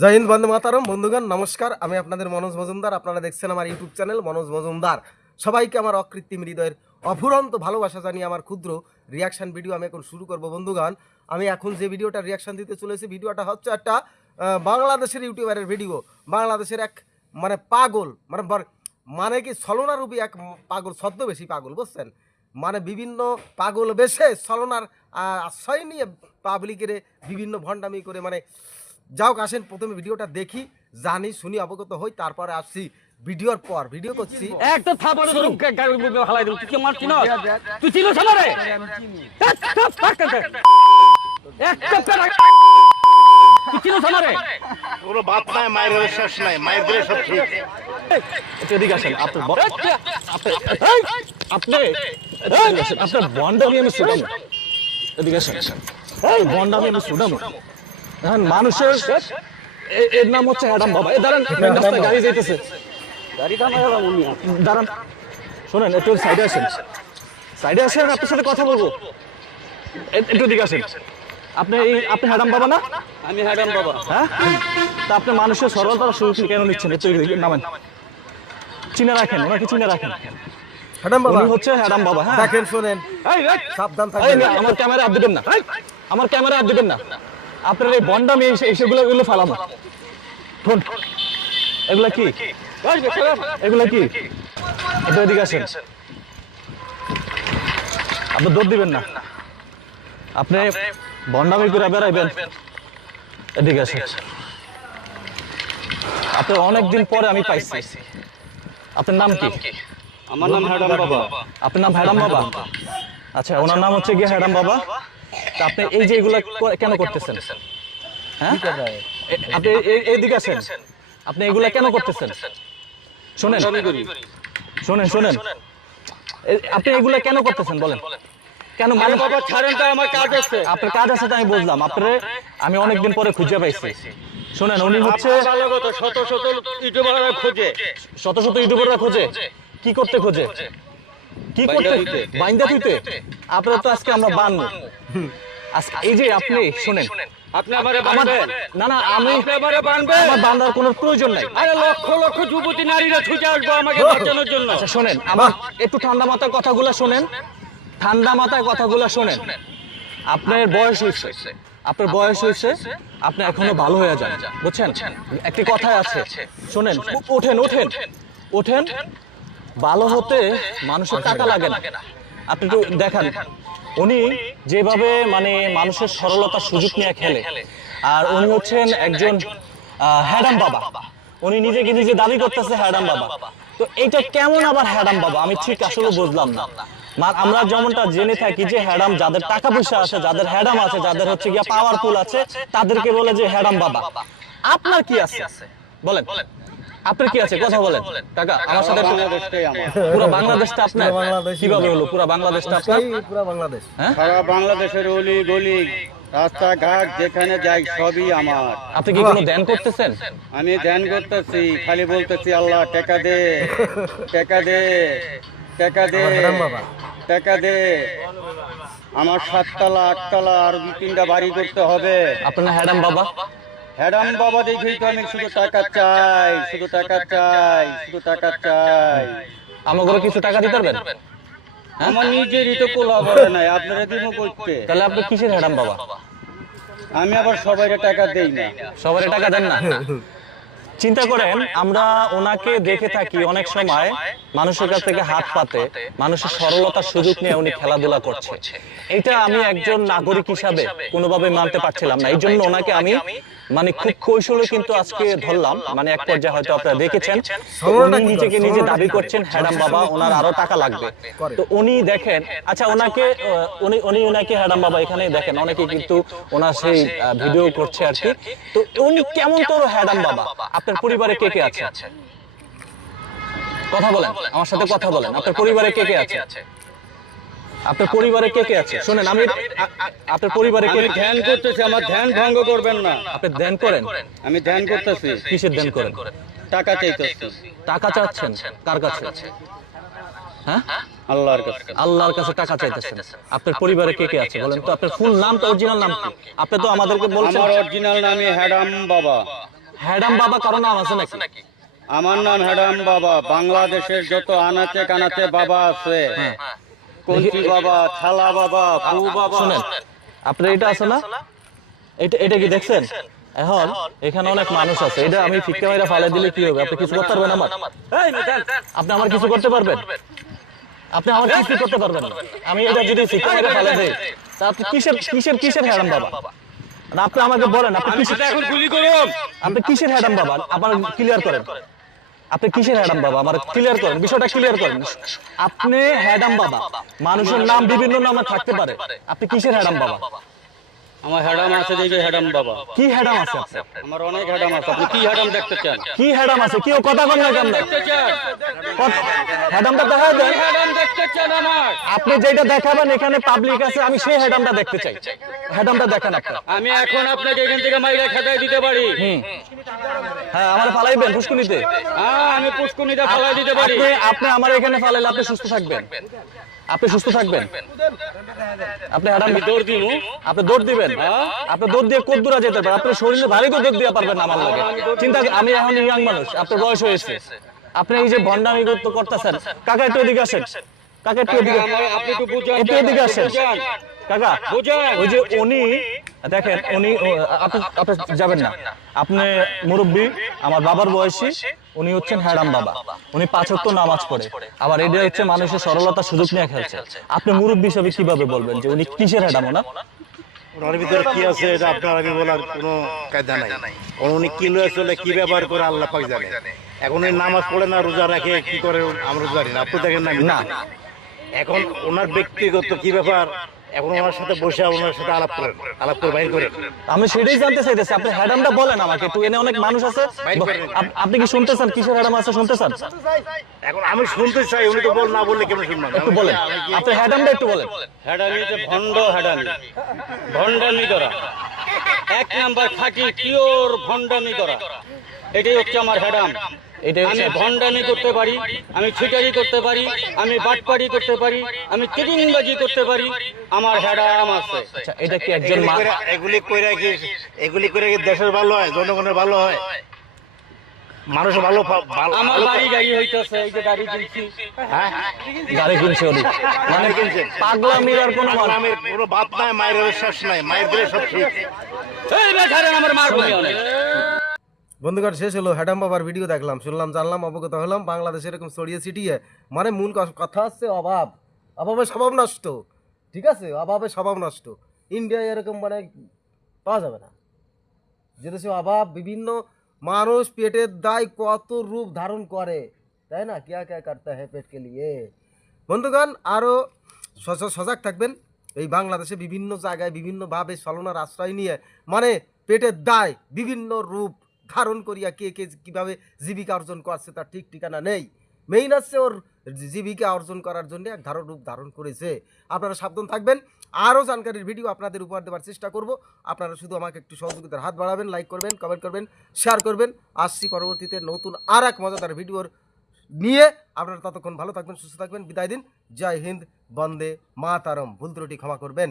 জয় হিন্দ বন্দে মাতারম। বন্ধুগণ, নমস্কার। আমি আপনাদের মনোজ মজুমদার। আপনারা দেখছেন আমার ইউটিউব চ্যানেল মনোজ মজুমদার। সবাইকে আমার অকৃত্রিম হৃদয়ের অফুরন্ত ভালোবাসা জানিয়ে আমার ক্ষুদ্র রিয়াকশন ভিডিও আমি এখন শুরু করব। বন্ধুগণ, আমি এখন যে ভিডিওটা রিয়াকশন দিতে চলেছি ভিডিওটা হচ্ছে একটা বাংলাদেশের ইউটিউবারের ভিডিও বাংলাদেশের এক মানে পাগল মানে মানে কি ছলনারূপী এক পাগল, ছদ্মবেশী পাগল, বুঝছেন? মানে বিভিন্ন পাগল বেশে ছলনার আশ্রয় নিয়ে পাবলিকের বিভিন্ন ভণ্ডামি করে মানে যাও আসেন প্রথমে ভিডিওটা দেখি জানি শুনি অবগত হই তারপরে আসছি ভিডিওর পর। ভিডিও করছি। একটা থাপড় ধরে গাড়ি বুকে হালাই দিল তুই কি আমার চিনস? তুই চিনস আমারে? একটা ফাক দে একটা পেড়া তুই চিনস আমারে? কোনো বাপ নাই মায়ের ঘরে শেষ নাই মায়ের ঘরে সব ঠিক। একটু এদিকে আসেন আপনি আপনি আপনি আসেন, আপনার বন্ডামি আমি শুনাম এদিকে আসেন এই বন্ডামি আমি শুনাম এখন মানুষের এ- এর নাম হচ্ছে অ্যাডাম বাবা। এ দাঁড়ান রাস্তায় গাড়ি যাইতেছে। গাড়ি দাঁড়ান। শোনেন একটু সাইডে আসেন। সাইডে আসেন আপনার সাথে কথা বলব। একটু এদিকে আসেন। আপনি এই আপনি হ্যাডাম বাবা না? আমি হ্যাডাম বাবা। হ্যাঁ? তা আপনি মানুষের সরলতার সুযোগ কেন নিচ্ছেন? একটু নামেন। চিনে রাখেন ওনাকে চিনে রাখেন। ম্যাডাম বাবা। উনি হচ্ছে হ্যাডাম বাবা হ্যাঁ। দেখেন শোনেন। সাবধান থাকবেন। না, আমার ক্যামেরা আপ দিবেন না। আমার ক্যামেরা আপ দিবেন না। আপনার এই বন্ডামি এই- এই সেগুলো এগুলো ফালামো। শোন, এগুলা কি? এগুলা কি? একটু এদিকে আসেন। আপনি দৌড় দিবেন না। আপনি বন্ডামি করে বেড়াইবেন। এদিকে আসেন। আপনি অনেকদিন পরে আমি পাইছি। আপনার নাম কি? আমার নাম হ্যাডাম বাবা। আপনার নাম হ্যাডাম বাবা? আচ্ছা ওনার নাম হচ্ছে গিয়ে হ্যাডাম বাবা? তা আপনি এই যে এগুলা কেন করতেছেন? হ্যাঁ? আপনি এইদিকে আসেন। আপনি এগুলা কেন করতেছেন? শোনেন। শোনেন। শোনেন। আপনি এগুলা কেন করতেছেন বলেন। কেন মানুষ বাবা ছাড়েন তো আমার কাজ আছে। আপনার কাজ আছে তো আমি বুঝলাম। আপনার আমি অনেকদিন পরে খুঁজে পাইছি। শোনেন উনি হচ্ছে শত শত ইউটিউবাররা খোঁজে। শত শত ইউটিউবাররা খোঁজে। কি করতে খোঁজে? কি করতে? বাইন্দা দিতে আপনারা তো আজকে আমরা বানবো। আজকে এই যে আপনি শুনেন। আপনি আমারে আমার না না আমি আমারে আমার কোনো প্রয়োজন নাই। আরে লক্ষ লক্ষ যুবতী নারীরা ছুটে আসব আমাকে বাঁচানোর জন্য। আচ্ছা শোনেন আমার একটু ঠান্ডা মাথায় কথাগুলো শোনেন। ঠান্ডা মাথায় কথাগুলো শোনেন। আপনার বয়স হয়েছে। আপনার বয়স হয়েছে। আপনি এখনও ভালো হয়ে যান। বুঝছেন? একটি কথাই আছে। শোনেন ওঠেন ওঠেন ওঠেন ভালো হতে মানুষের টাকা লাগে না। আপনি একটু দেখান উনি যেভাবে মানে মানুষের সরলতার সুযোগ নিয়ে খেলে। আর উনি হচ্ছেন একজন হ্যাডাম বাবা। উনি নিজেকে নিজে দাবি করতেছে হ্যাডাম বাবা। তো এটা কেমন আবার হ্যাডাম বাবা? আমি ঠিক আসলে বুঝলাম না। আমরা যেমনটা জেনে থাকি যে হ্যাডাম যাদের টাকা পয়সা আছে যাদের হ্যাডাম আছে যাদের হচ্ছে গিয়া পাওয়ারফুল আছে তাদেরকে বলে যে হ্যাডাম বাবা। আপনার কি আছে? বলেন। আপনার কি আছে? কথা বলেন। কাকা আমার সাথে একটু- পুরো বাংলাদেশটা আপনার? কীভাবে হলো? পুরো বাংলাদেশটা আপনার? পুরো বাংলাদেশ। হ্যাঁ? সারা বাংলাদেশের অলি গলি রাস্তাঘাট যেখানে যাই সবই আমার। আপনি কি কোনো ধ্যান করতেছেন? আমি ধ্যান করতেছি খালি বলতেছি আল্লাহ টাকা দে টাকা দে টাকা দে টাকা দে। আমার সাততলা আটতলা আর দু তিনটা বাড়ি করতে হবে। আপনার হ্যাডাম বাবা? হ্যাডাম বাবা দেখেই তো আমি শুধু টাকা চাই শুধু টাকা চাই শুধু টাকা চাই। আমাকে কিছু টাকা দিতে পারবেন? আমার নিজেরই তো কোলা নাই আপনারা দিব করতে। তাহলে আপনি কিসের হ্যাডাম বাবা? আমি আবার সবাইকে টাকা দেই না। সবারই টাকা দেন না? চিন্তা করেন আমরা ওনাকে দেখে থাকি অনেক সময় মানুষের কাছ থেকে হাত পাতে মানুষের সরলতার সুযোগ নিয়ে উনি খেলাধুলা করছে। এটা আমি একজন নাগরিক হিসাবে কোনোভাবে মানতে পারছিলাম না। এই জন্য ওনাকে আমি মানে খুব কৌশলে কিন্তু আজকে ধরলাম। মানে এক পর্যায়ে হয়তো আপনারা দেখেছেন। উনি নিজেকে নিজে দাবি করছেন হ্যাডাম বাবা ওনার আরও টাকা লাগবে। তো উনি দেখেন আচ্ছা ওনাকে উনি উনি ওনাকে হ্যাডাম বাবা এখানে দেখেন। অনেকে কিন্তু ওনার সেই ভিডিও করছে আর কি। তো উনি কেমন তোর হ্যাডাম বাবা? আপনার পরিবারে কে কে আছে? কথা বলেন আমার সাথে কথা বলেন। আপনার পরিবারে কে কে আছে? আপনার পরিবারে কে কে আছে? শুনেন আমি আপনার পরিবারে কে ধ্যান করতেছি আমার ধ্যান ভঙ্গ করবেন না। আপনি ধ্যান করেন? আমি ধ্যান করতেছি। কিসের ধ্যান করেন? টাকা চাইতেছি। টাকা চাচ্ছেন? কার কাছে? হ্যাঁ? আল্লাহর কাছে। আল্লাহর কাছে। টাকা চাইতেছেন। আপনার পরিবারে কে কে আছে? বলেন তো আপনার ফুল নাম তো অরিজিনাল নাম কি? আপনি তো আমাদেরকে বলছেন আমার অরিজিনাল নামই হ্যাডাম বাবা। হ্যাডাম বাবা কারও নাম আছে নাকি? আমার নাম হ্যাডাম বাবা। বাংলাদেশের যত আনাচে কানাচে বাবা আছে। কঞ্চি বাবা থালা বাবা ফু বাবা। শুনেন আপনার এটা আছে না? এটা এটা কি দেখছেন? এখন এখানে অনেক মানুষ আছে। এটা আমি ফিক্কা মাইরা ফালে দিলে কি হবে? আপনি কিছু করতে পারবেন আমার? আপনি আমার কিছু করতে পারবেন? আপনি আমার কিছু করতে পারবেন। না। আমি এটা যদি ফিক্কা মাইরা ফালে দেই। তা আপনি কিসের কিসের বাবা? না, আপনি আমাকে বলেন আপনি কিসের এখন গুলি করুন আপনি কিসের হ্যাডাম বাবা? ক্লিয়ার করেন। আপনি কিসের হ্যাডাম বাবা? আমার ক্লিয়ার করেন বিষয়টা ক্লিয়ার করেন। আপনি হ্যাডাম বাবা। মানুষের নাম বিভিন্ন নামে থাকতে পারে। আপনি কিসের হ্যাডাম বাবা? আমার হ্যাডাম আছে হ্যাডাম বাবা। কি হ্যাডাম আছে আমার অনেক হ্যাডাম আছে আপনি কি হ্যাডাম দেখতে চান? কি হ্যাডাম আছে? কেউ কথা বল না কেন? হ্যাডামটা দেখা দেন। হ্যাডাম দেখতে চান আমার। আপনি যেটা দেখাবেন এখানে পাবলিক আছে আমি সেই হ্যাডামটা দেখতে চাই। হ্যাডামটা দেখেন আপনার। আমি এখন আপনাকে এখান থেকে মাইরা খেদাই দিতে পারি। হুম। হ্যাঁ আমার ফালাইবেন পুষ্কুনিতে হ্যাঁ আমি পুষ্কুনিতে ফালাই দিতে পারি। আপনি আপনি আমার এখানে ফালাইলে আপনি সুস্থ থাকবেন। আপনি সুস্থ থাকবেন। আপনি হ্যাডাম দৌড় দিমু আপনি দৌড় দিবেন আপনি দৌড় দিয়ে কত দূরে যেতে পারেন আপনার শরীরে ভারী তো দৌড় দিয়ে পারবেন না আমার লাগে। চিন্তা আমি এখন ইয়াং মানুষ আপনার বয়স হয়েছে। আপনি এই যে করতে করতেছেন কাকা একটু এদিকে আসেন। কাকা একটু এদিকে আপনি একটু এদিকে আসেন। কাকা ওই যে উনি দেখেন উনি আপনি আপনি যাবেন না। আপনি মুরব্বী আমার বাবার বয়সী। উনি হচ্ছেন হ্যাডাম বাবা। উনি পাঁচ ওয়াক্ত নামাজ পড়ে। আবার এটা হচ্ছে মানুষের সরলতা সুযোগ নিয়ে খেলছে। আপনি মুরব্বী হিসেবে কীভাবে বলবেন? যে উনি কিসের হ্যাডাম না ওনার ভিতরে কি আছে এটা আপনার আমি বলার কোনো কায়দা নাই। উনি কি লয়ে চলে কি ব্যবহার করে আল্লাহ পাক জানে। এখন উনি নামাজ পড়ে না রোজা রাখে কি করে? আমরা জানি না। আপনি দেখেন না। এখন ওনার ব্যক্তিগত কি ব্যাপার? এখন ওনার সাথে বসে ওনার সাথে আলাপ করেন আলাপ করে বাইর করেন। আমি সেটাই জানতে চাইতেছি। আপনি হ্যাডামটা বলেন আমাকে একটু এনে অনেক মানুষ আছে। আপনি কি শুনতেছেন? কিসের হ্যাডাম আছে শুনতেছেন? এখন আমি শুনতে চাই উনি তো বল না বললে কেমন শুনবেন? একটু বলেন। আপনি হ্যাডামটা একটু বলেন। হ্যাডামি হচ্ছে ভণ্ড হ্যাডামি। ভণ্ডামি করা। এক নাম্বার খাঁটি পিওর ভণ্ডামি করা। এটাই হচ্ছে আমার হ্যাডাম আমি ভণ্ডামি করতে পারি আমি ছিটারি করতে পারি আমি বাটপাড়ি করতে পারি আমি চিটিংবাজি করতে পারি আমার হ্যাডাম আছে। আচ্ছা, এটা কি একজন এগুলি মা- করে- এগুলি করে কি এগুলি করে কি দেশের ভালো হয় জনগণের ভালো হয়? মানুষ ভালো আমার ভালো বাড়ি। গাড়ি হইতেছে এই যে গাড়ি কিনছি। হ্যাঁ? গাড়ি কিনছে ওদিক মানে কিনছেন? পাগলামির আর কোনো মানে কোনো বাপ নাই মায়ের শেষ নাই মায়ের দিলে সব ঠিক। এই বেচারেন আমার মার বলি অনেক। বন্ধুগণ, শেষ হলো হ্যাডাম বাবার ভিডিও দেখলাম, শুনলাম, জানলাম, অবগত হলাম, বাংলাদেশে এরকম ছড়িয়ে ছিটিয়ে মানে মূল কথা হচ্ছে অভাব। অভাবে স্বভাব নষ্ট, ঠিক আছে? অভাবে স্বভাব নষ্ট। ইন্ডিয়ায় এরকম মানে পাওয়া যাবে না। যে দেশে অভাব, বিভিন্ন মানুষ পেটের দায় কত রূপ ধারণ করে, তাই না? কেয়া কেয়া করতে হ্যাঁ পেটকে লিয়ে বন্ধুগণ আরও সজ- সজাগ থাকবেন। এই বাংলাদেশে বিভিন্ন জায়গায় বিভিন্নভাবে চলনার আশ্রয় নিয়ে মানে পেটের দায় বিভিন্ন রূপ ধারণ করিয়া কে কে কীভাবে জীবিকা অর্জন করছে তার ঠিক ঠিকানা নেই। মেইন হচ্ছে ওর জীবিকা অর্জন করার জন্য এক ধারণ রূপ ধারণ করেছে। আপনারা সাবধান থাকবেন। আরও জানকারির ভিডিও আপনাদের উপহার দেওয়ার চেষ্টা করব। আপনারা শুধু আমাকে একটু সহযোগিতার হাত বাড়াবেন লাইক করবেন কমেন্ট করবেন শেয়ার করবেন। আসছি পরবর্তীতে নতুন আর এক মজাদার ভিডিওর নিয়ে। আপনারা ততক্ষণ ভালো থাকবেন, সুস্থ থাকবেন। বিদায় দিন। জয় হিন্দ, বন্দে মাতারম। ভুল ত্রুটি ক্ষমা করবেন।